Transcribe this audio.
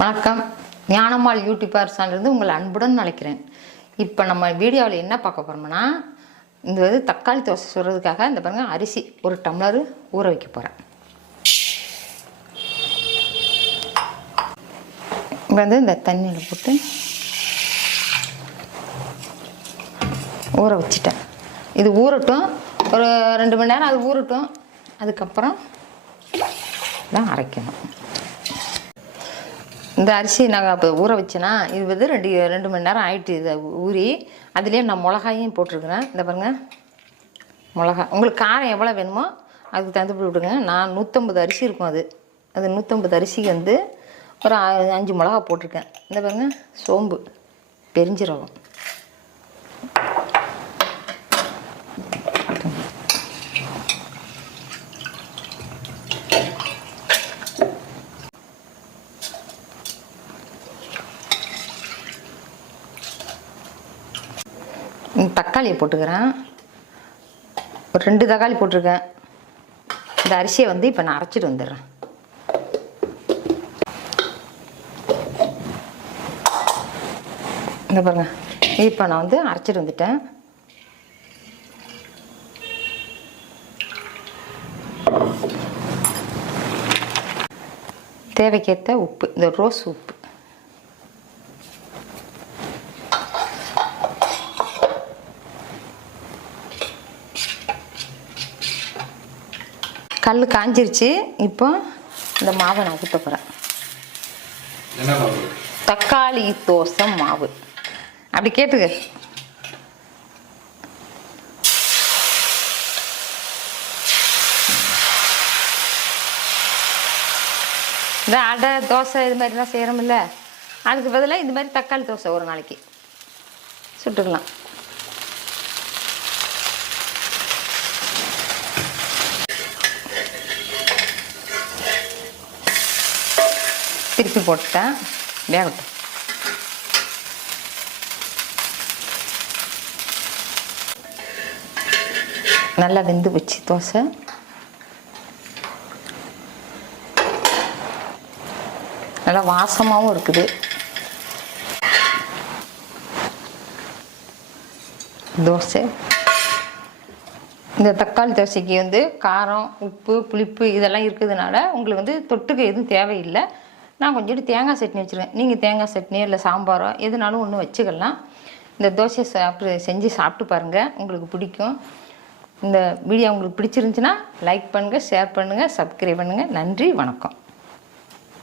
வணக்கம். ஞானம்மாள் யூடியூபர் சேனலிருந்து உங்களை அன்புடன் அழைக்கிறேன். இப்போ நம்ம வீடியோவில் என்ன பார்க்க போகிறோம்னா, இந்த தக்காளி தோசை சுடுறதுக்காக இந்த பாருங்கள் அரிசி ஒரு டம்ளர் ஊற வைக்க போகிறேன். இப்போ இந்த தண்ணியில் போட்டு ஊற வச்சுட்டேன். இது ஊறட்டும், ஒரு 2 மணி நேரம் அது ஊறட்டும். அதுக்கப்புறம் தான் அரைக்கணும். இந்த அரிசி நாங்கள் இப்போ ஊற வச்சேன்னா இது 2 மணி நேரம் ஆகிட்டு. இதை ஊறி அதுலேயே நான் மிளகாயும் போட்டிருக்கிறேன். இந்த பாருங்கள் மிளகா, உங்களுக்கு காரம் எவ்வளோ வேணுமோ அதுக்கு தகுந்து விட்டுருங்க. நான் 150 அரிசி இருக்கும். அது 150 அரிசிக்கு ஒரு 5 மிளகா போட்டிருக்கேன். இந்த பாருங்கள் சோம்பு, பெருஞ்சீரகம், தக்காளியை போட்டுக்கிறேன். ஒரு 2 தக்காளி போட்டிருக்கேன். இந்த அரிசியை இப்போ நான் அரைச்சிட்டு வந்துடுறேன். இந்த பாருங்க, இப்போ நான் அரைச்சிட்டு வந்துட்டேன். தேவைக்கேற்ற உப்பு, இந்த ரோஸ் உப்பு, கல் காஞ்சிருச்சு. இப்போ இந்த மாவை நான் ஊற்ற போகிறேன். தக்காளி தோசை மாவு. அப்படி கேட்டுக்க. இந்த அடை தோசை இது மாதிரிலாம் செய்கிறோமில்ல, அதுக்கு பதிலாக இந்த மாதிரி தக்காளி தோசை ஒரு நாளைக்கு சுட்டுக்கலாம். திருப்பி போட்டுட்டேன், வேகட்டும். நல்லா வெந்து வச்சு தோசை. நல்லா வாசமாகவும் இருக்குது. தோசை இந்த தக்காளி தோசைக்கு காரம், உப்பு, புளிப்பு இதெல்லாம் இருக்கிறதுனால உங்களுக்கு தொட்டுக்க எதுவும் தேவையில்லை. நான் கொஞ்சோண்டு தேங்காய் சட்னி வச்சுருக்கேன். நீங்கள் தேங்காய் சட்னி இல்லை சாம்பாரோ எதுனாலும் ஒன்று வச்சுக்கலாம். இந்த தோசையை செஞ்சு சாப்பிட்டு பாருங்கள், உங்களுக்கு பிடிக்கும். இந்த வீடியோ உங்களுக்கு பிடிச்சிருந்துச்சுன்னா லைக் பண்ணுங்கள், ஷேர் பண்ணுங்கள், சப்ஸ்கிரைப் பண்ணுங்கள். நன்றி, வணக்கம்.